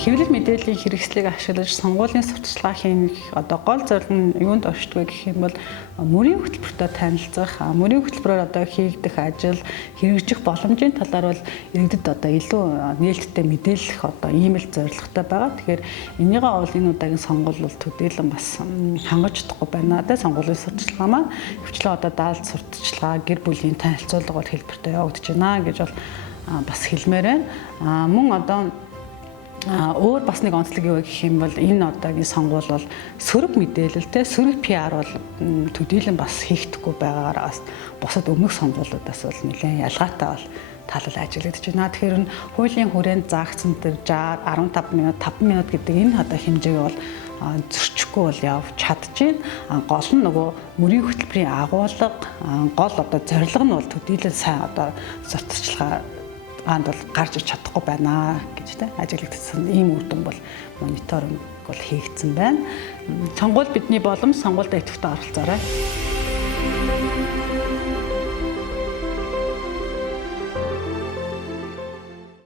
хэвлэл мэдээллийн хэрэгслийг ашиглаж сонгуулийн сурталчилгаа хийх одоо гол зорилго нь юунд оршдгоо гэх юм бол мөрийн хөтөлбөртөө танилцах, мөрийн хөтөлбөрөөр одоо хийгдэх ажил, хэрэгжих боломжийн талаар бол иргэдэд одоо илүү нээлттэй мэдээлэх одоо ийм л зорилготой байгаа. Тэгэхээр энийгээ бол энэ удаагийн сонгуул бол төдийлөн бас хангаж чадахгүй байна. Одоо сонгуулийн сурталчилгаа маань хвчлээ одоо даалт сурталчилгаа, гэр бүлийн танилцуулга бол хэлбэртэй явагдаж байна гэж бол бас хэлмээр байна. Мөн одоо өөр бас нэг онцлог юу гэх юм бол энэ одоогийн сонгуул бол сөрөг мэдээлэлтэй сөрөг PR бол төдийлөн бас хийгдэхгүй байгаагаар бас бусад өмнөх сонгуулиудаас бол нэлээд ялгаатай бол талал ажиглагдаж байна. Тэгэхээр хуулийн хүрээнд заагдсан тэр 60 15 минут 5 минут гэдэг энэ одоо хэмжээг бол зөрчихгүй бол явж чадчихээн. Гол нь нөгөө мөрийн хөтөлбөрийн агуулга гол одоо зорилго нь бол төдийлөн сайн одоо сурталчилгаа анд бол гарч иж чадахгүй байна гэж ажиглагдсан ийм үр дүн бол мониторинг бол хийгдсэн байна. Сонгуул бидний боломж, сонгуульд идэвхтэй оролцоорой.